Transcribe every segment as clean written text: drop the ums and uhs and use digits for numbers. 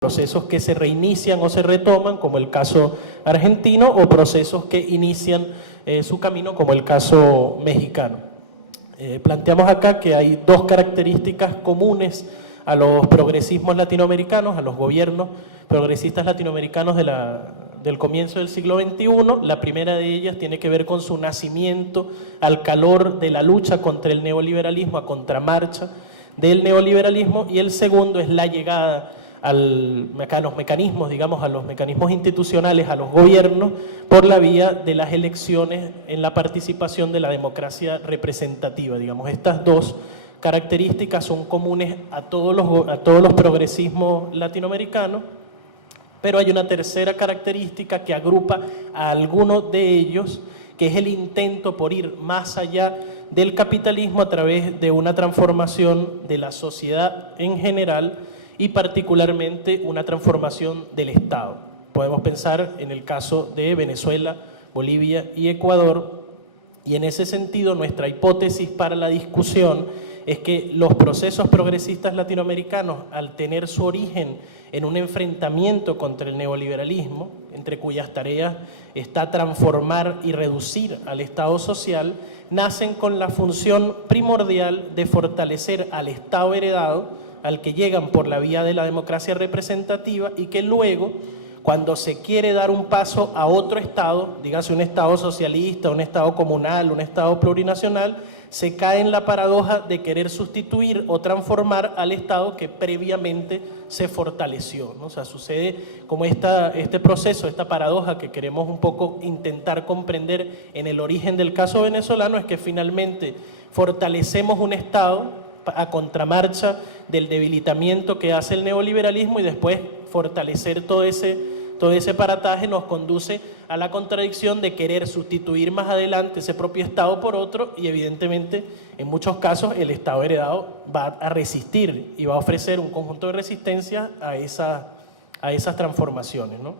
procesos que se reinician o se retoman, como el caso argentino, o procesos que inician su camino, como el caso mexicano. Planteamos acá que hay dos características comunes a los progresismos latinoamericanos, a los gobiernos progresistas latinoamericanos del comienzo del siglo XXI. La primera de ellas tiene que ver con su nacimiento al calor de la lucha contra el neoliberalismo, a contramarcha del neoliberalismo, y el segundo es la llegada a los mecanismos, digamos, a los mecanismos institucionales, a los gobiernos, por la vía de las elecciones en la participación de la democracia representativa. Digamos, estas dos características son comunes a todos los progresismos latinoamericanos, pero hay una tercera característica que agrupa a algunos de ellos, que es el intento por ir más allá del capitalismo a través de una transformación de la sociedad en general y particularmente una transformación del Estado. Podemos pensar en el caso de Venezuela, Bolivia y Ecuador, y en ese sentido nuestra hipótesis para la discusión es que los procesos progresistas latinoamericanos, al tener su origen en un enfrentamiento contra el neoliberalismo, entre cuyas tareas está transformar y reducir al Estado social, nacen con la función primordial de fortalecer al Estado heredado, al que llegan por la vía de la democracia representativa, y que luego, cuando se quiere dar un paso a otro Estado, dígase un Estado socialista, un Estado comunal, un Estado plurinacional, se cae en la paradoja de querer sustituir o transformar al Estado que previamente se fortaleció, ¿no? O sea, sucede como este proceso, esta paradoja que queremos un poco intentar comprender en el origen del caso venezolano, es que finalmente fortalecemos un Estado a contramarcha del debilitamiento que hace el neoliberalismo, y después fortalecer todo ese parataje nos conduce a la contradicción de querer sustituir más adelante ese propio Estado por otro, y evidentemente en muchos casos el Estado heredado va a resistir y va a ofrecer un conjunto de resistencia a esas transformaciones, ¿no?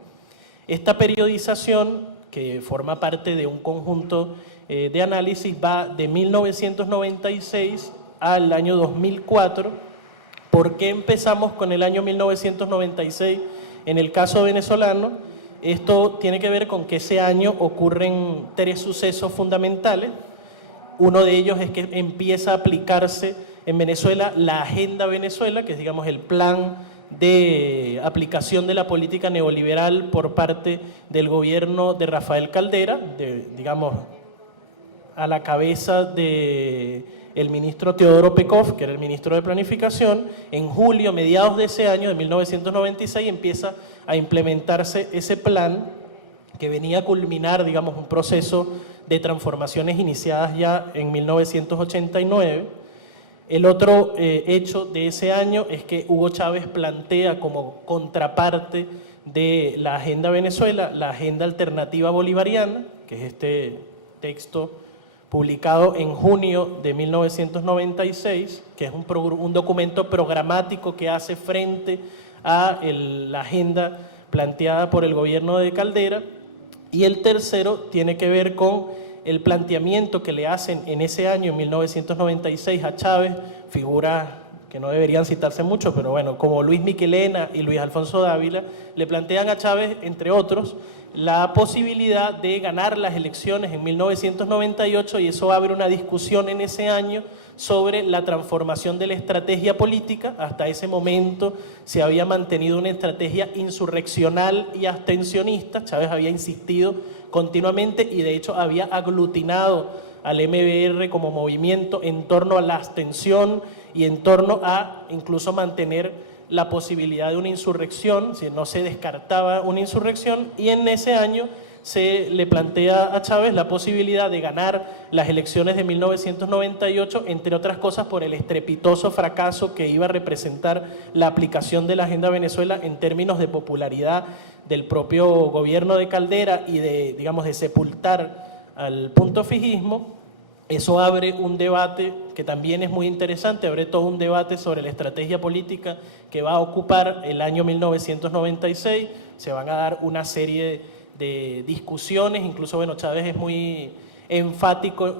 Esta periodización, que forma parte de un conjunto de análisis, va de 1996 al año 2004. ¿Por qué empezamos con el año 1996 en el caso venezolano? Esto tiene que ver con que ese año ocurren tres sucesos fundamentales. Uno de ellos es que empieza a aplicarse en Venezuela la Agenda Venezuela, que es, digamos, el plan de aplicación de la política neoliberal por parte del gobierno de Rafael Caldera, digamos, a la cabeza de el ministro Teodoro Pekov, que era el ministro de Planificación. En julio, mediados de ese año, de 1996, empieza a implementarse ese plan que venía a culminar, digamos, un proceso de transformaciones iniciadas ya en 1989. El otro hecho de ese año es que Hugo Chávez plantea como contraparte de la Agenda Venezuela la Agenda Alternativa Bolivariana, que es este texto publicado en junio de 1996, que es un documento programático que hace frente a la agenda planteada por el gobierno de Caldera. Y el tercero tiene que ver con el planteamiento que le hacen en ese año, en 1996, a Chávez, figuras que no deberían citarse mucho, pero bueno, como Luis Miquelena y Luis Alfonso Dávila, le plantean a Chávez, entre otros, la posibilidad de ganar las elecciones en 1998, y eso abre una discusión en ese año sobre la transformación de la estrategia política. Hasta ese momento se había mantenido una estrategia insurreccional y abstencionista. Chávez había insistido continuamente y de hecho había aglutinado al MBR como movimiento en torno a la abstención y en torno a incluso mantener la posibilidad de una insurrección, si no se descartaba una insurrección, y en ese año se le plantea a Chávez la posibilidad de ganar las elecciones de 1998, entre otras cosas por el estrepitoso fracaso que iba a representar la aplicación de la Agenda Venezuela en términos de popularidad del propio gobierno de Caldera y de, digamos, de sepultar al punto fijismo. Eso abre un debate que también es muy interesante, abre todo un debate sobre la estrategia política que va a ocupar el año 1996. Se van a dar una serie de discusiones, incluso, bueno, Chávez es muy enfático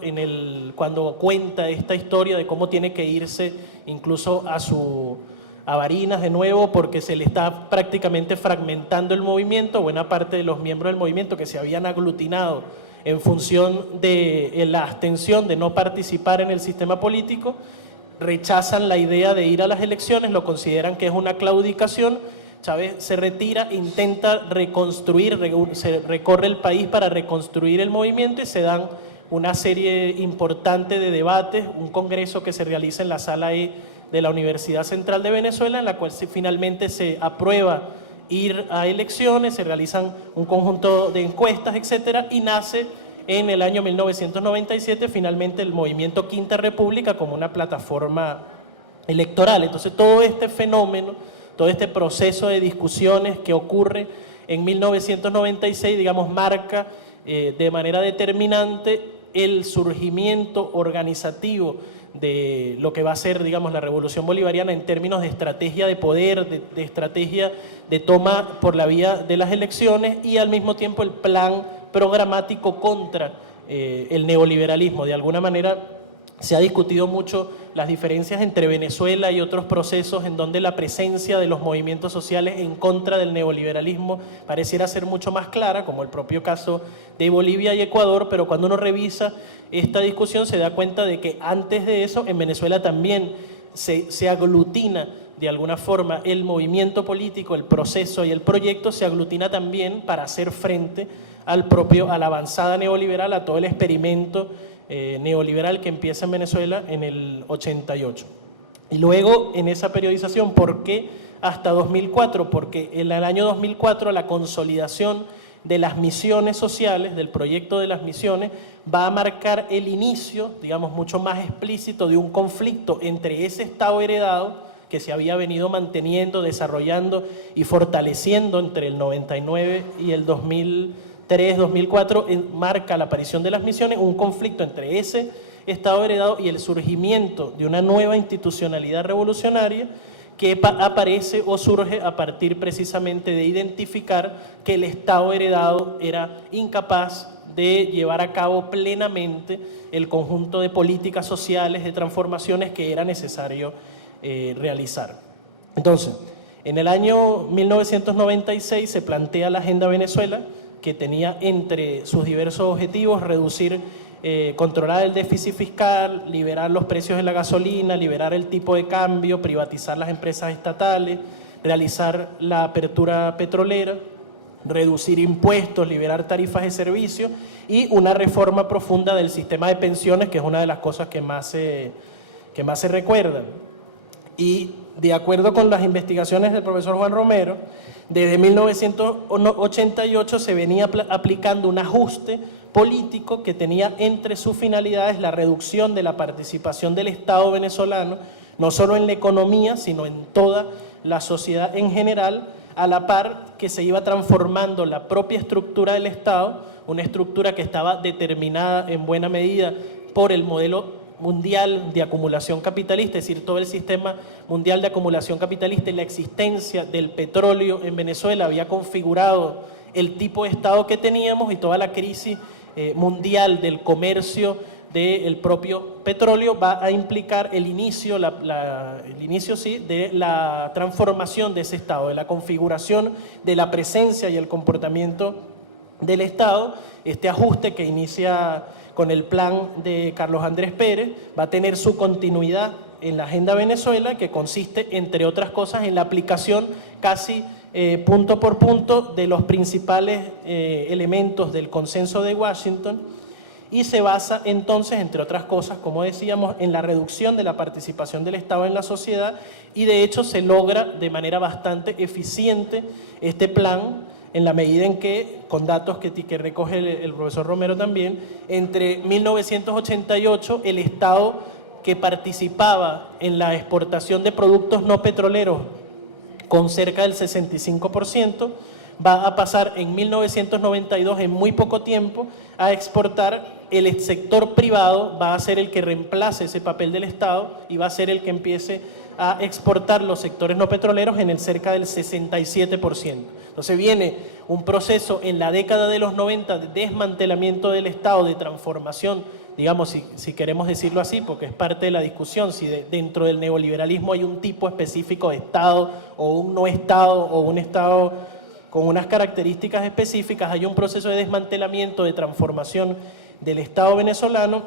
cuando cuenta esta historia de cómo tiene que irse incluso a a Barinas de nuevo porque se le está prácticamente fragmentando el movimiento. Buena parte de los miembros del movimiento que se habían aglutinado en función de la abstención, de no participar en el sistema político, rechazan la idea de ir a las elecciones, lo consideran que es una claudicación. Chávez se retira, intenta reconstruir, se recorre el país para reconstruir el movimiento y se dan una serie importante de debates, un congreso que se realiza en la Sala E de la Universidad Central de Venezuela, en la cual finalmente se aprueba ir a elecciones, se realizan un conjunto de encuestas, etcétera, y nace en el año 1997 finalmente el movimiento Quinta República como una plataforma electoral. Entonces todo este fenómeno, todo este proceso de discusiones que ocurre en 1996, digamos, marca de manera determinante el surgimiento organizativo de lo que va a ser, digamos, la revolución bolivariana en términos de estrategia de poder, de estrategia de toma por la vía de las elecciones y al mismo tiempo el plan programático contra el neoliberalismo. De alguna manera se ha discutido mucho las diferencias entre Venezuela y otros procesos en donde la presencia de los movimientos sociales en contra del neoliberalismo pareciera ser mucho más clara, como el propio caso de Bolivia y Ecuador, pero cuando uno revisa esta discusión se da cuenta de que antes de eso en Venezuela también se aglutina de alguna forma el movimiento político, el proceso y el proyecto se aglutina también para hacer frente a la avanzada neoliberal, a todo el experimento neoliberal que empieza en Venezuela en el 88. Y luego en esa periodización, ¿por qué hasta 2004? Porque en el año 2004 la consolidación de las misiones sociales, del proyecto de las misiones, va a marcar el inicio, digamos, mucho más explícito de un conflicto entre ese Estado heredado que se había venido manteniendo, desarrollando y fortaleciendo entre el 99 y el 2003, 2004, marca la aparición de las misiones, un conflicto entre ese Estado heredado y el surgimiento de una nueva institucionalidad revolucionaria que aparece o surge a partir precisamente de identificar que el Estado heredado era incapaz de llevar a cabo plenamente el conjunto de políticas sociales, de transformaciones que era necesario realizar. Entonces, en el año 1996 se plantea la Agenda Venezuela, que tenía entre sus diversos objetivos reducir, controlar el déficit fiscal, liberar los precios de la gasolina, liberar el tipo de cambio, privatizar las empresas estatales, realizar la apertura petrolera, reducir impuestos, liberar tarifas de servicios y una reforma profunda del sistema de pensiones, que es una de las cosas que más se recuerdan. Y de acuerdo con las investigaciones del profesor Juan Romero, desde 1988 se venía aplicando un ajuste político que tenía entre sus finalidades la reducción de la participación del Estado venezolano, no solo en la economía, sino en toda la sociedad en general, a la par que se iba transformando la propia estructura del Estado, una estructura que estaba determinada en buena medida por el modelo mundial de acumulación capitalista, es decir, todo el sistema mundial de acumulación capitalista y la existencia del petróleo en Venezuela había configurado el tipo de Estado que teníamos y toda la crisis mundial del comercio del propio petróleo va a implicar el inicio de la transformación de ese Estado, de la configuración de la presencia y el comportamiento del Estado. Este ajuste que inicia con el plan de Carlos Andrés Pérez va a tener su continuidad en la Agenda Venezuela, que consiste, entre otras cosas, en la aplicación casi punto por punto de los principales elementos del consenso de Washington, y se basa entonces, entre otras cosas, como decíamos, en la reducción de la participación del Estado en la sociedad, y de hecho se logra de manera bastante eficiente este plan, en la medida en que, con datos que recoge el profesor Romero también, entre 1988 el Estado que participaba en la exportación de productos no petroleros con cerca del 65%, va a pasar en 1992, en muy poco tiempo, a exportar. El sector privado va a ser el que reemplace ese papel del Estado y va a ser el que empiece a exportar los sectores no petroleros en el cerca del 67%. Entonces viene un proceso en la década de los 90 de desmantelamiento del Estado, de transformación, digamos, si queremos decirlo así, porque es parte de la discusión, si dentro del neoliberalismo hay un tipo específico de Estado o un no Estado o un Estado con unas características específicas, hay un proceso de desmantelamiento, de transformación del Estado venezolano.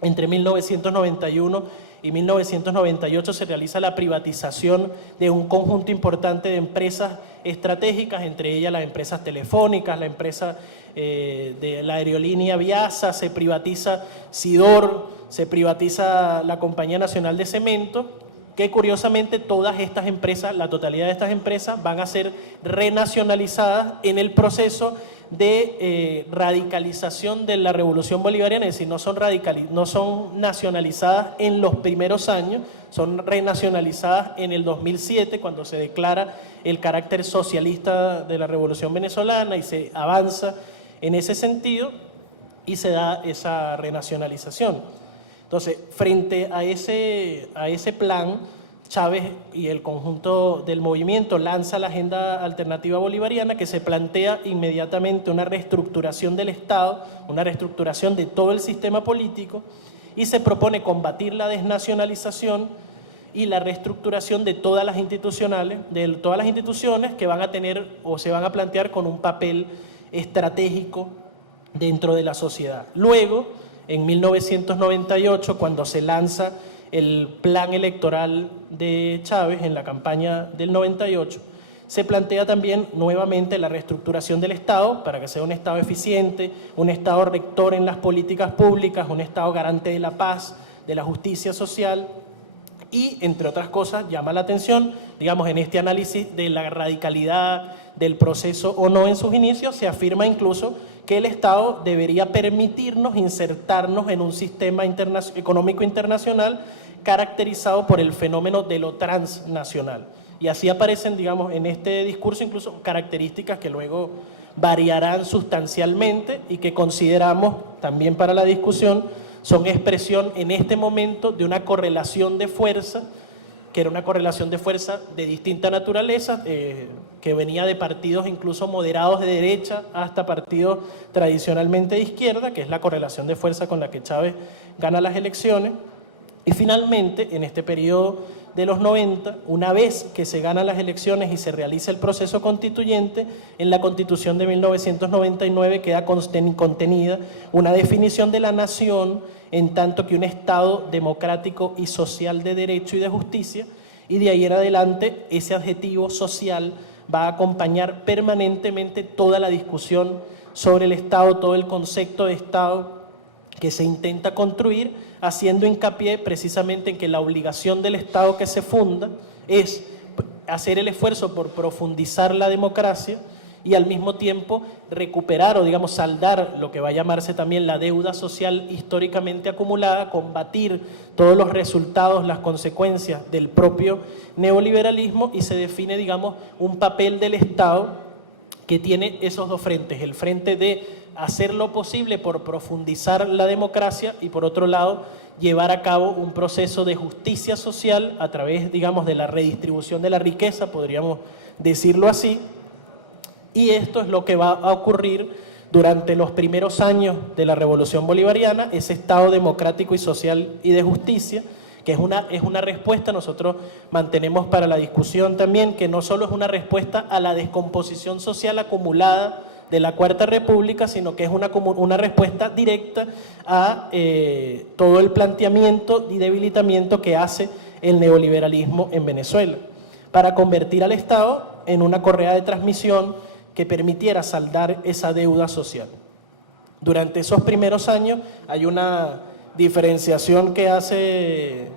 Entre 1991 y 1998 se realiza la privatización de un conjunto importante de empresas estratégicas, entre ellas las empresas telefónicas, la empresa de la aerolínea Viasa, se privatiza Sidor, se privatiza la Compañía Nacional de Cemento, que curiosamente todas estas empresas, la totalidad de estas empresas van a ser renacionalizadas en el proceso de radicalización de la Revolución Bolivariana, es decir, no son nacionalizadas en los primeros años, son renacionalizadas en el 2007, cuando se declara el carácter socialista de la Revolución Venezolana y se avanza en ese sentido y se da esa renacionalización. Entonces, frente a ese plan, Chávez y el conjunto del movimiento lanza la Agenda Alternativa Bolivariana, que se plantea inmediatamente una reestructuración del Estado, una reestructuración de todo el sistema político, y se propone combatir la desnacionalización y la reestructuración de todas las instituciones que van a tener o se van a plantear con un papel estratégico dentro de la sociedad. Luego, en 1998, cuando se lanza el plan electoral de Chávez en la campaña del 98, se plantea también nuevamente la reestructuración del Estado para que sea un Estado eficiente, un Estado rector en las políticas públicas, un Estado garante de la paz, de la justicia social y, entre otras cosas, llama la atención, digamos, en este análisis de la radicalidad del proceso o no en sus inicios, se afirma incluso que el Estado debería permitirnos insertarnos en un sistema económico internacional caracterizado por el fenómeno de lo transnacional. Y así aparecen, digamos, en este discurso incluso características que luego variarán sustancialmente y que consideramos también para la discusión son expresión en este momento de una correlación de fuerza, que era una correlación de fuerza de distinta naturaleza, que venía de partidos incluso moderados de derecha hasta partidos tradicionalmente de izquierda, que es la correlación de fuerza con la que Chávez gana las elecciones. Y finalmente, en este periodo de los 90, una vez que se ganan las elecciones y se realiza el proceso constituyente, en la Constitución de 1999 queda contenida una definición de la nación en tanto que un Estado democrático y social de derecho y de justicia, y de ahí en adelante ese adjetivo social va a acompañar permanentemente toda la discusión sobre el Estado, todo el concepto de Estado que se intenta construir, haciendo hincapié precisamente en que la obligación del Estado que se funda es hacer el esfuerzo por profundizar la democracia y al mismo tiempo recuperar o, digamos, saldar lo que va a llamarse también la deuda social históricamente acumulada, combatir todos los resultados, las consecuencias del propio neoliberalismo, y se define, digamos, un papel del Estado que tiene esos dos frentes, el frente de hacer lo posible por profundizar la democracia y, por otro lado, llevar a cabo un proceso de justicia social a través, digamos, de la redistribución de la riqueza, podríamos decirlo así. Y esto es lo que va a ocurrir durante los primeros años de la Revolución Bolivariana, ese Estado democrático y social y de justicia, que es una respuesta, nosotros mantenemos para la discusión también, que no solo es una respuesta a la descomposición social acumulada de la Cuarta República, sino que es una respuesta directa a todo el planteamiento y debilitamiento que hace el neoliberalismo en Venezuela, para convertir al Estado en una correa de transmisión que permitiera saldar esa deuda social. Durante esos primeros años hay una diferenciación que hace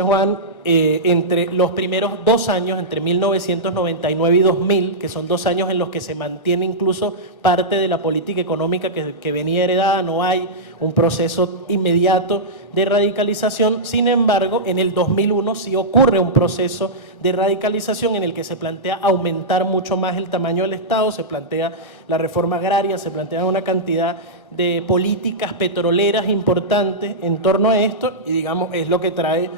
Juan entre los primeros 2 años, entre 1999 y 2000, que son 2 años en los que se mantiene incluso parte de la política económica que venía heredada, no hay un proceso inmediato de radicalización. Sin embargo, en el 2001 sí ocurre un proceso de radicalización en el que se plantea aumentar mucho más el tamaño del Estado, se plantea la reforma agraria, se plantea una cantidad de políticas petroleras importantes en torno a esto, y, digamos, es lo que trae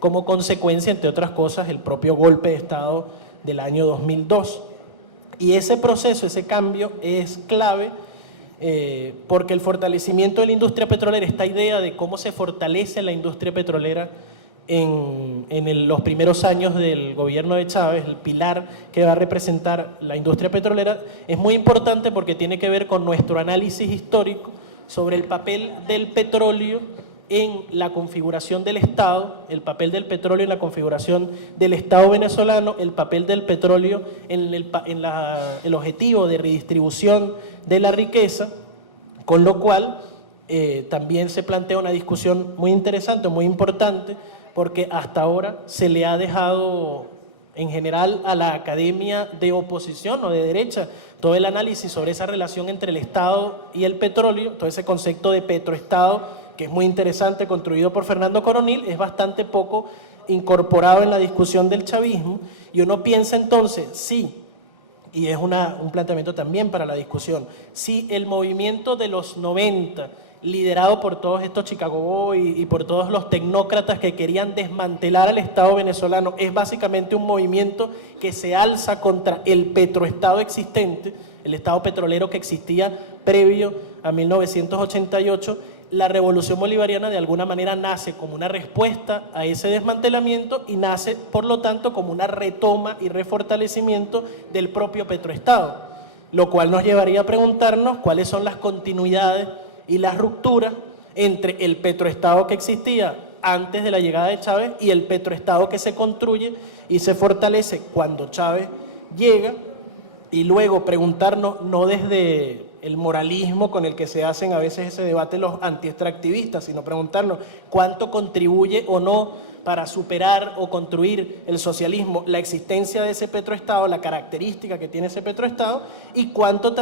como consecuencia, entre otras cosas, el propio golpe de Estado del año 2002. Y ese proceso, ese cambio es clave porque el fortalecimiento de la industria petrolera, esta idea de cómo se fortalece la industria petrolera en los primeros años del gobierno de Chávez, el pilar que va a representar la industria petrolera, es muy importante porque tiene que ver con nuestro análisis histórico sobre el papel del petróleo en la configuración del Estado, el papel del petróleo en la configuración del Estado venezolano, el papel del petróleo en el objetivo de redistribución de la riqueza, con lo cual también se plantea una discusión muy interesante, muy importante, porque hasta ahora se le ha dejado en general a la academia de oposición o de derecha todo el análisis sobre esa relación entre el Estado y el petróleo, todo ese concepto de petroestado, que es muy interesante, construido por Fernando Coronil, es bastante poco incorporado en la discusión del chavismo, y uno piensa entonces, sí, y es un planteamiento también para la discusión, si el movimiento de los 90, liderado por todos estos Chicago Boys y por todos los tecnócratas que querían desmantelar al Estado venezolano, es básicamente un movimiento que se alza contra el petroestado existente, el Estado petrolero que existía previo a 1988, la revolución bolivariana de alguna manera nace como una respuesta a ese desmantelamiento y nace, por lo tanto, como una retoma y refortalecimiento del propio petroestado, lo cual nos llevaría a preguntarnos cuáles son las continuidades y las rupturas entre el petroestado que existía antes de la llegada de Chávez y el petroestado que se construye y se fortalece cuando Chávez llega, y luego preguntarnos, no desde el moralismo con el que se hacen a veces ese debate los antiextractivistas, sino preguntarnos cuánto contribuye o no para superar o construir el socialismo la existencia de ese petroestado, la característica que tiene ese petroestado, y cuánto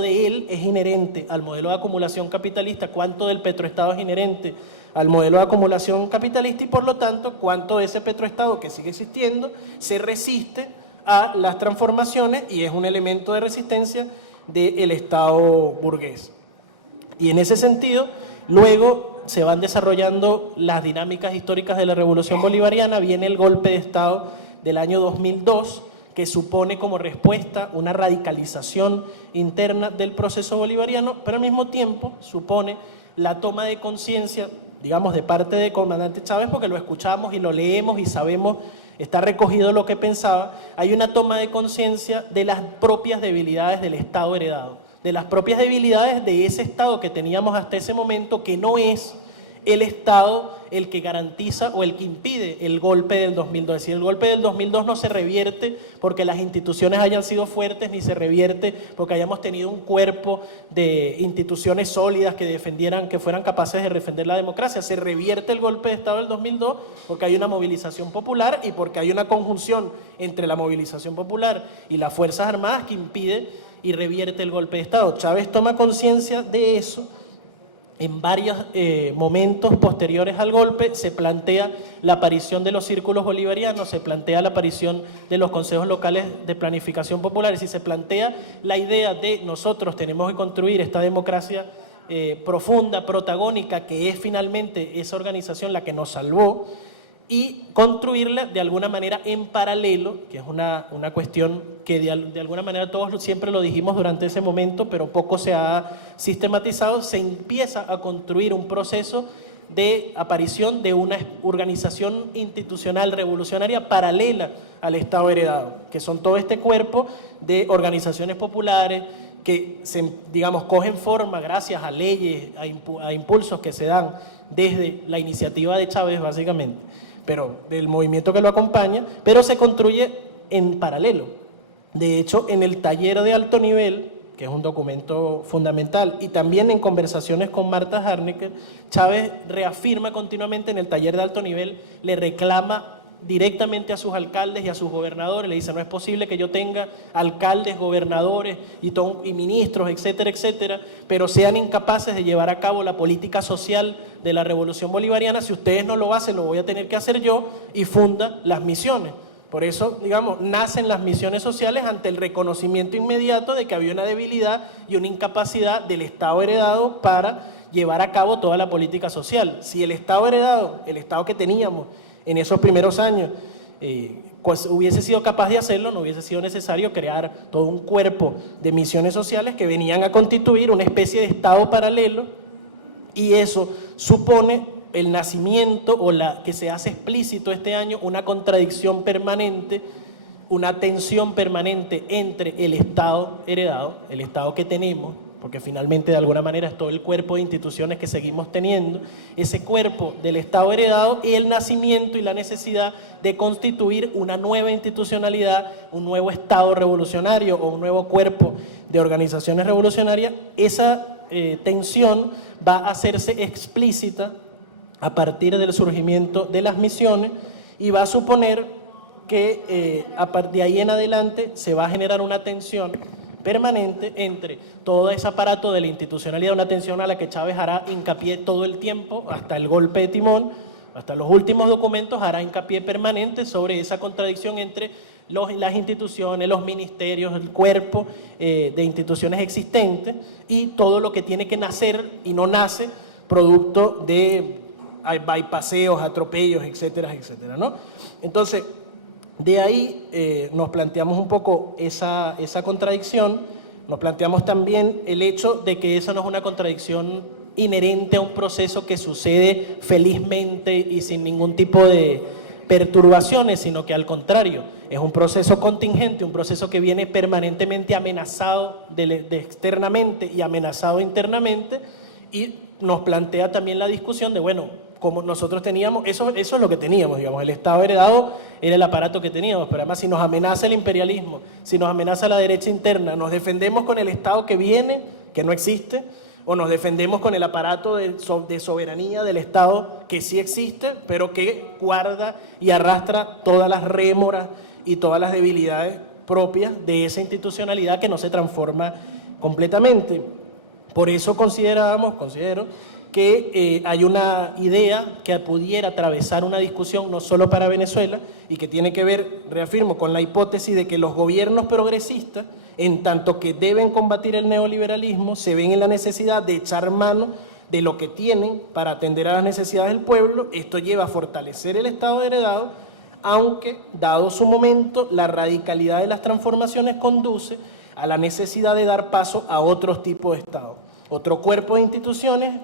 de él es inherente al modelo de acumulación capitalista, cuánto del petroestado es inherente al modelo de acumulación capitalista, y por lo tanto cuánto de ese petroestado que sigue existiendo se resiste a las transformaciones y es un elemento de resistencia del Estado burgués. Y en ese sentido, luego se van desarrollando las dinámicas históricas de la Revolución Bolivariana, viene el golpe de Estado del año 2002, que supone como respuesta una radicalización interna del proceso bolivariano, pero al mismo tiempo supone la toma de conciencia, digamos, de parte del comandante Chávez, porque lo escuchamos y lo leemos y sabemos, está recogido lo que pensaba, hay una toma de conciencia de las propias debilidades del Estado heredado, de las propias debilidades de ese Estado que teníamos hasta ese momento, que no es el Estado el que garantiza o el que impide el golpe del 2002. Es decir, el golpe del 2002 no se revierte porque las instituciones hayan sido fuertes, ni se revierte porque hayamos tenido un cuerpo de instituciones sólidas que defendieran, que fueran capaces de defender la democracia. Se revierte el golpe de Estado del 2002 porque hay una movilización popular y porque hay una conjunción entre la movilización popular y las Fuerzas Armadas que impide y revierte el golpe de Estado. Chávez toma conciencia de eso. En varios momentos posteriores al golpe se plantea la aparición de los círculos bolivarianos, se plantea la aparición de los consejos locales de planificación popular, y se plantea la idea de nosotros tenemos que construir esta democracia profunda, protagónica, que es finalmente esa organización la que nos salvó, y construirla de alguna manera en paralelo, que es una cuestión que de alguna manera todos siempre lo dijimos durante ese momento, pero poco se ha sistematizado. Se empieza a construir un proceso de aparición de una organización institucional revolucionaria paralela al Estado heredado, que son todo este cuerpo de organizaciones populares que, digamos, cogen forma gracias a leyes, a impulsos que se dan desde la iniciativa de Chávez, básicamente, pero del movimiento que lo acompaña, pero se construye en paralelo. De hecho, en el taller de alto nivel, que es un documento fundamental, y también en conversaciones con Marta Harnecker, Chávez reafirma continuamente en el taller de alto nivel, le reclama directamente a sus alcaldes y a sus gobernadores, le dice, no es posible que yo tenga alcaldes, gobernadores y ministros, etcétera, etcétera, pero sean incapaces de llevar a cabo la política social de la Revolución Bolivariana. Si ustedes no lo hacen, lo voy a tener que hacer yo, y funda las misiones. Por eso, digamos, nacen las misiones sociales ante el reconocimiento inmediato de que había una debilidad y una incapacidad del Estado heredado para llevar a cabo toda la política social. Si el Estado heredado, el Estado que teníamos en esos primeros años, hubiese sido capaz de hacerlo, no hubiese sido necesario crear todo un cuerpo de misiones sociales que venían a constituir una especie de Estado paralelo, y eso supone el nacimiento que se hace explícito este año, una contradicción permanente, una tensión permanente entre el Estado heredado, el Estado que tenemos, porque finalmente de alguna manera es todo el cuerpo de instituciones que seguimos teniendo, ese cuerpo del Estado heredado y el nacimiento y la necesidad de constituir una nueva institucionalidad, un nuevo Estado revolucionario o un nuevo cuerpo de organizaciones revolucionarias. Esa tensión va a hacerse explícita a partir del surgimiento de las misiones y va a suponer que de ahí en adelante se va a generar una tensión permanente entre todo ese aparato de la institucionalidad, una tensión a la que Chávez hará hincapié todo el tiempo, hasta el golpe de timón, hasta los últimos documentos hará hincapié permanente sobre esa contradicción entre las instituciones, los ministerios, el cuerpo de instituciones existentes y todo lo que tiene que nacer y no nace producto de bypaseos, atropellos, etcétera, etcétera, ¿no? Entonces, de ahí nos planteamos un poco esa contradicción, nos planteamos también el hecho de que esa no es una contradicción inherente a un proceso que sucede felizmente y sin ningún tipo de perturbaciones, sino que al contrario, es un proceso contingente, un proceso que viene permanentemente amenazado externamente y amenazado internamente, y nos plantea también la discusión de, bueno, como nosotros teníamos, eso es lo que teníamos, digamos, el Estado heredado era el aparato que teníamos, pero además si nos amenaza el imperialismo, si nos amenaza la derecha interna, nos defendemos con el Estado que viene, que no existe, o nos defendemos con el aparato de soberanía del Estado que sí existe, pero que guarda y arrastra todas las rémoras y todas las debilidades propias de esa institucionalidad que no se transforma completamente. Por eso considero que hay una idea que pudiera atravesar una discusión no solo para Venezuela y que tiene que ver, reafirmo, con la hipótesis de que los gobiernos progresistas, en tanto que deben combatir el neoliberalismo, se ven en la necesidad de echar mano de lo que tienen para atender a las necesidades del pueblo. Esto lleva a fortalecer el Estado heredado, aunque, dado su momento, la radicalidad de las transformaciones conduce a la necesidad de dar paso a otros tipos de Estado, otro cuerpo de instituciones.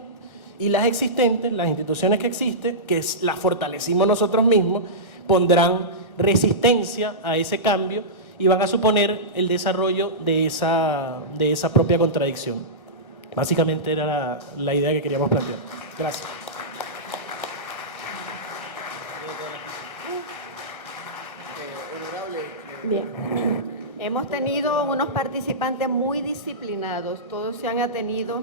Y las existentes, las instituciones que existen, que las fortalecimos nosotros mismos, pondrán resistencia a ese cambio y van a suponer el desarrollo de esa propia contradicción. Básicamente era la idea que queríamos plantear. Gracias. Bien. Hemos tenido unos participantes muy disciplinados, todos se han atenido